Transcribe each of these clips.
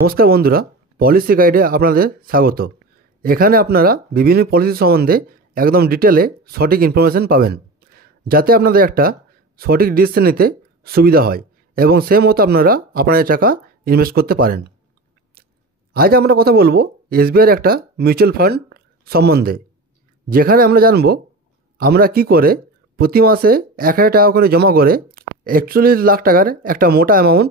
নমস্কার বন্ধুরা, পলিসি গাইডে আপনাদের স্বাগত। এখানে আপনারা বিভিন্ন পলিসি সম্বন্ধে একদম ডিটেলে সঠিক ইনফরমেশন পাবেন, যাতে আপনাদের একটা সঠিক ডিসিশন নিতে সুবিধা হয় এবং সেই মতো আপনারা আপনাদের টাকা ইনভেস্ট করতে পারেন। আজ আমরা কথা বলবো এসবিআইয়ের একটা মিউচুয়াল ফান্ড সম্বন্ধে, যেখানে আমরা জানব আমরা কি করে প্রতি মাসে 1,000 টাকা করে জমা করে 41 লাখ টাকার একটা মোটা অ্যামাউন্ট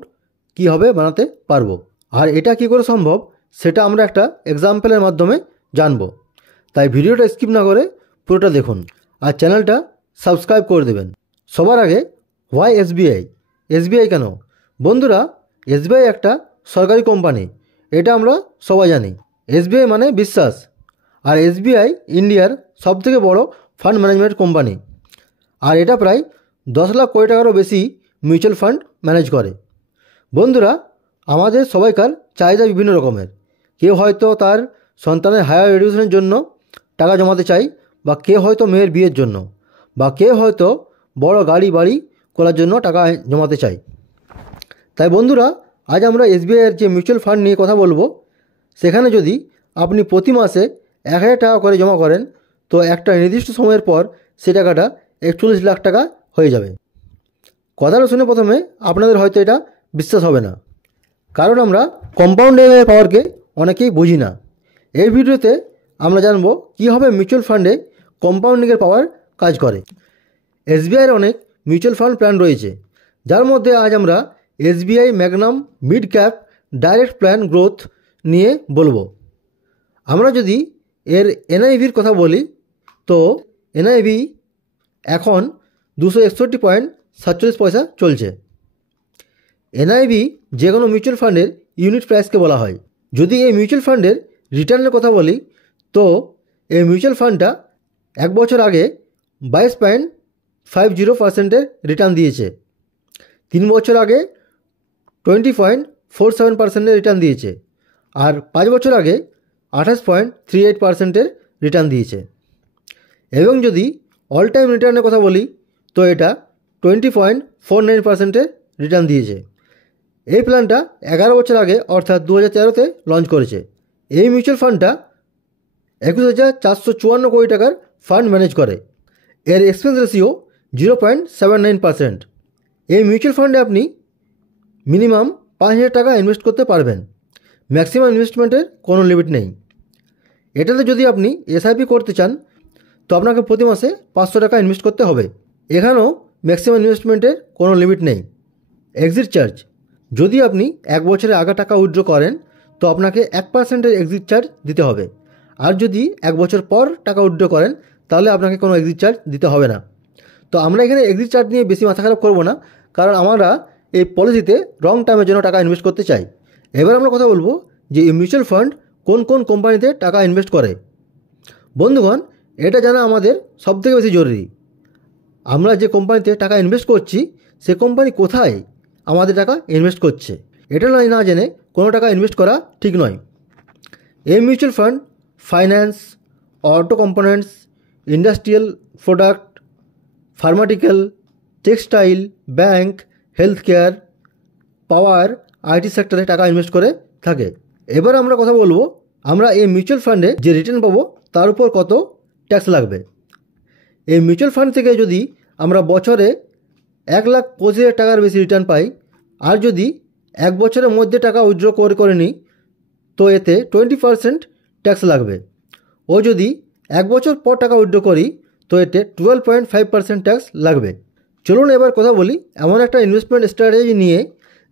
কীভাবে বানাতে পারবো। আর এটা কী করে সম্ভব সেটা আমরা একটা এক্সাম্পলের মাধ্যমে জানব। তাই ভিডিওটা স্কিপ না করে পুরোটা দেখুন আর চ্যানেলটা সাবস্ক্রাইব করে দেবেন। সবার আগে হোয়াই এসবিআই? এসবিআই কেন? বন্ধুরা, এসবিআই একটা সরকারি কোম্পানি, এটা আমরা সবাই জানি। এসবিআই মানে বিশ্বাস, আর এসবিআই ইন্ডিয়ার সবথেকে বড় ফান্ড ম্যানেজমেন্ট কোম্পানি, আর এটা প্রায় 10 লাখ কোটি টাকারও বেশি মিউচুয়াল ফান্ড ম্যানেজ করে। বন্ধুরা, আমাদের সবাইকার চাহিদা বিভিন্ন রকমের। কেউ হয়তো তার সন্তানের হায়ার এডুকেশনের জন্য টাকা জমাতে চায়, বা কেউ হয়তো মেয়ের বিয়ের জন্য, বা কেউ হয়তো বড় গাড়ি বাড়ি করার জন্য টাকা জমাতে চায়। তাই বন্ধুরা, আজ আমরা এসবিআইয়ের যে মিউচুয়াল ফান্ড নিয়ে কথা বলবো, সেখানে যদি আপনি প্রতি মাসে 1,000 টাকা করে জমা করেন, তো একটা নির্দিষ্ট সময়ের পর সে টাকাটা 41 লাখ টাকা হয়ে যাবে। কথাটা শুনে প্রথমে আপনাদের হয়তো এটা বিশ্বাস হবে না, কারণ আমরা কম্পাউন্ডিংয়ের পাওয়ারকে অনেকেই বুঝি না। এই ভিডিওতে আমরা জানবো কীভাবে মিউচুয়াল ফান্ডে কম্পাউন্ডিংয়ের পাওয়ার কাজ করে। এসবিআইয়ের অনেক মিউচুয়াল ফান্ড প্ল্যান রয়েছে, যার মধ্যে আজ আমরা SBI Magnum mid cap direct plan growth নিয়ে বলবো। আমরা যদি এর এনআইভির কথা বলি, তো এনআইভি এখন 261.47 চলছে। এনআইভি যে কোনো মিউচুয়াল ফান্ডের ইউনিট প্রাইসকে বলা হয়। যদি এই মিউচুয়াল ফান্ডের রিটার্নের কথা বলি, তো এই মিউচুয়াল ফান্ডটা 1 বছর আগে 22.50% রিটার্ন দিয়েছে, 3 বছর আগে 20.47% রিটার্ন দিয়েছে, আর 5 বছর আগে 28.38% রিটার্ন দিয়েছে। এবং যদি অল টাইম রিটার্নের কথা বলি, তো এটা 20.49% রিটার্ন দিয়েছে। এই প্ল্যানটা 11 বছর আগে অর্থাৎ 2013-তে লঞ্চ করেছে। এই মিউচুয়াল ফান্ডটা 21,454 কোটি টাকার ফান্ড ম্যানেজ করে। এর এক্সপেন্স রেশিও 0.79%। এই মিউচুয়াল ফান্ডে আপনি মিনিমাম 5,000 টাকা ইনভেস্ট করতে পারবেন। ম্যাক্সিমাম ইনভেস্টমেন্টের কোনো লিমিট নেই। এটাতে যদি আপনি এসআইপি করতে চান, তো আপনাকে প্রতি মাসে 500 টাকা ইনভেস্ট করতে হবে। এখানেও ম্যাক্সিমাম ইনভেস্টমেন্টের কোনো লিমিট নেই। এক্সিট চার্জ, যদি আপনি 1 বছরে আগে টাকা উইথড্র করেন, তো আপনাকে 1% এক্সিট চার্জ দিতে হবে। আর যদি 1 বছর পর টাকা উইথড্র করেন, তাহলে আপনাকে কোনো এক্সিট চার্জ দিতে হবে না। তো আমরা এখানে এক্সিট চার্জ নিয়ে বেশি মাথা খারাপ করবো না, কারণ আমরা এই পলিসিতে লং টাইমের জন্য টাকা ইনভেস্ট করতে চাই। এবার আমরা কথা বলবো যে এই মিউচুয়াল ফান্ড কোন কোন কোম্পানিতে টাকা ইনভেস্ট করে। বন্ধুগণ, এটা জানা আমাদের সবথেকে বেশি জরুরি। আমরা যে কোম্পানিতে টাকা ইনভেস্ট করছি, সে কোম্পানি কোথায় আমাদের টাকা ইনভেস্ট করছে, এটা না জেনে কোনো টাকা ইনভেস্ট করা ঠিক নয়। এই mutual fund finance, auto components, industrial product, pharmaceutical, textile, bank, health care, power, IT সেক্টরে টাকা ইনভেস্ট করে থাকে। এবার আমরা কথা বলবো আমরা এই মিউচুয়াল ফান্ডে যে রিটার্ন পাবো তার উপর কত ট্যাক্স লাগবে। এই মিউচুয়াল ফান্ড থেকে যদি আমরা বছরে 1,25,000 টাকার বেশি রিটার্ন পাই, আর যদি 1 বছরের মধ্যে টাকা উইথড্র করে নিই, তো এতে 20% ট্যাক্স লাগবে। ও যদি 1 বছর পর টাকা উইথড্র করি, তো এতে 12.5% ট্যাক্স লাগবে। চলুন এবার কথা বলি এমন একটা ইনভেস্টমেন্ট স্ট্র্যাটেজি নিয়ে,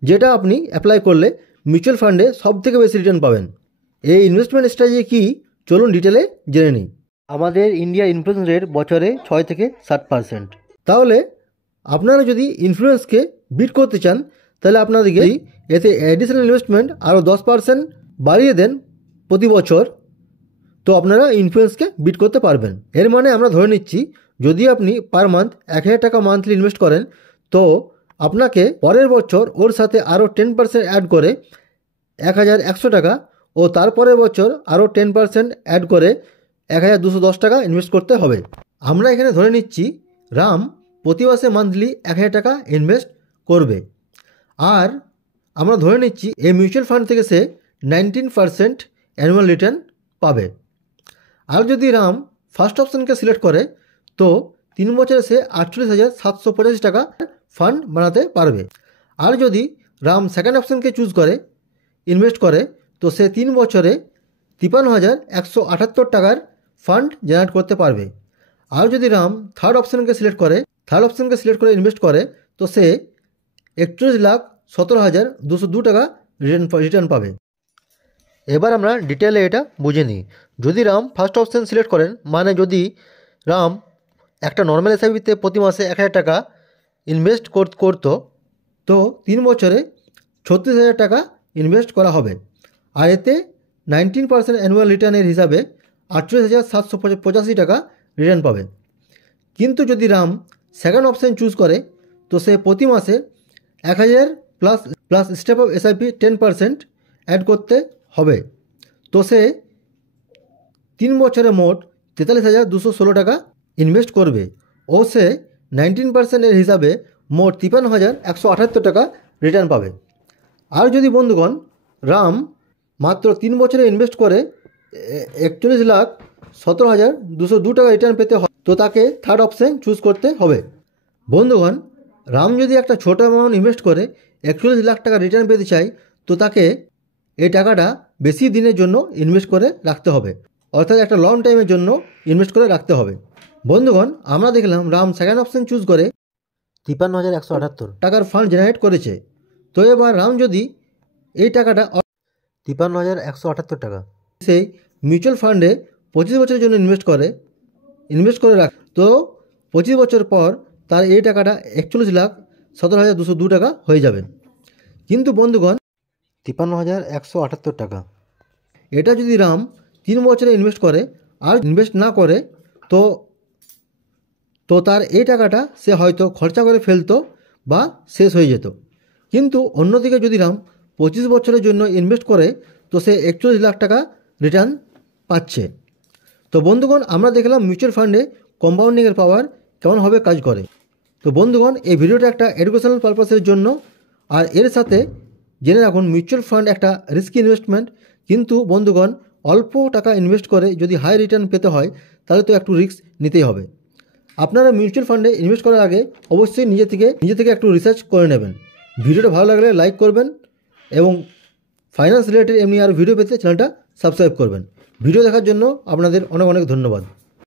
যেটা আপনি অ্যাপ্লাই করলে মিউচুয়াল ফান্ডে সবথেকে বেশি রিটার্ন পাবেন। এই ইনভেস্টমেন্ট স্ট্র্যাটেজি কী, চলুন ডিটেলে জেনে নিই। আমাদের ইন্ডিয়া ইনফ্লুয়েন্স রেট বছরে 6 থেকে 7%। তাহলে আপনারা যদি ইনফ্লুয়েন্সকে বিট করতে চান, তাহলে আপনাদেরকে এতে অ্যাডিশনাল ইনভেস্টমেন্ট আরও 10% বাড়িয়ে দেন প্রতি বছর, তো আপনারা ইনফ্লুয়েন্সকে বিট করতে পারবেন। এর মানে আমরা ধরে নিচ্ছি, যদি আপনি পার মান্থ 1,000 টাকা মান্থলি ইনভেস্ট করেন, তো আপনাকে পরের বছর ওর সাথে আরও 10% অ্যাড করে 1,100 টাকা, ও তারপরের বছর আরও 10% অ্যাড করে 1,210 টাকা ইনভেস্ট করতে হবে। আমরা এখানে ধরে নিচ্ছি রাম প্রতি মাসে মান্থলি 1,000 টাকা ইনভেস্ট করবে, আর আমরা ধরে নিচ্ছি এই মিউচুয়াল ফান্ড থেকে সে 19% অ্যানুয়াল রিটার্ন পাবে। আর যদি রাম ফার্স্ট অপশানকে সিলেক্ট করে তো 3 বছরে সে 48,785 টাকা ফান্ড বানাতে পারবে। আর যদি রাম সেকেন্ড অপশানকে চুজ করে ইনভেস্ট করে তো সে 3 বছরে 53,178 টাকার ফান্ড জেনারেট করতে পারবে। আর যদি রাম থার্ড অপশানকে সিলেক্ট করে ইনভেস্ট করে তো সে 31,17,202 টাকা রিটার্ন পাবে। এবার আমরা ডিটেলে এটা বুঝে নিই। যদি রাম ফার্স্ট অপশান সিলেক্ট করেন, মানে যদি রাম একটা নর্মাল এসআইপিতে প্রতি মাসে 1,000 টাকা ইনভেস্ট করতো তো 3 বছরে 36,000 টাকা ইনভেস্ট করা হবে। আর এতে 19% অ্যানুয়াল রিটার্নের হিসাবে 48,785 টাকা রিটার্ন পাবে। কিন্তু যদি রাম সেকেন্ড অপশান চুজ করে তো সে প্রতি মাসে 1,000 plus step of SIP 10% add করতে হবে। তো সে 3 বছরে মোট 43,216 টাকা ইনভেস্ট করবে ও সে 19% এর হিসাবে মোট 53,178 টাকা রিটার্ন পাবে। আর যদি বন্ধুগণ রাম মাত্র 3 বছরে ইনভেস্ট করে 41,17,202 টাকা রিটার্ন পেতে হয় তো তাকে থার্ড অপশান চুজ করতে হবে। বন্ধুগণ, রাম যদি একটা ছোটো অ্যামাউন্ট ইনভেস্ট করে 41 লাখ টাকা রিটার্ন পেতে চায় তো তাকে এই টাকাটা বেশি দিনের জন্য ইনভেস্ট করে রাখতে হবে, অর্থাৎ একটা লং টাইমের জন্য ইনভেস্ট করে রাখতে হবে। বন্ধুগণ, আমরা দেখলাম রাম সেকেন্ড অপশান চুজ করে 53,178 টাকার ফান্ড জেনারেট করেছে। তো এবার রাম যদি এই টাকাটা 53,178 টাকা সেই মিউচুয়াল ফান্ডে 25 বছরের জন্য ইনভেস্ট করে রাখ তো 25 বছর পর তার এই টাকাটা 41,17,202 টাকা হয়ে যাবে। কিন্তু বন্ধুগণ, 53,178 টাকা এটা যদি রাম 3 বছরে ইনভেস্ট করে আর ইনভেস্ট না করে তো তার এই টাকাটা সে হয়তো খরচা করে ফেলতো বা শেষ হয়ে যেত। কিন্তু অন্যদিকে যদি রাম 25 বছরের জন্য ইনভেস্ট করে তো সে 41 লাখ টাকা রিটার্ন পাচ্ছে। তো বন্ধুগণ, আমরা দেখলাম মিউচুয়াল ফান্ডে কম্পাউন্ডিংয়ের পাওয়ার কেমনভাবে কাজ করে। তো বন্ধুগণ, এই ভিডিওটা একটা এডুকেশনাল পারপাসের জন্য, আর এর সাথে জেনে রাখুন মিউচুয়াল ফান্ড একটা রিস্কি ইনভেস্টমেন্ট। কিন্তু বন্ধুগণ, অল্প টাকা ইনভেস্ট করে যদি হাই রিটার্ন পেতে হয় তাহলে তো একটু রিস্ক নিতেই হবে। আপনারা মিউচুয়াল ফান্ডে ইনভেস্ট করার আগে অবশ্যই নিজে থেকে একটু রিসার্চ করে নেবেন। ভিডিওটা ভালো লাগলে লাইক করবেন এবং ফাইন্যান্স রিলেটেড এমনি আর ভিডিও পেতে চ্যানেলটা সাবস্ক্রাইব করবেন। ভিডিও দেখার জন্য আপনাদের অনেক অনেক ধন্যবাদ।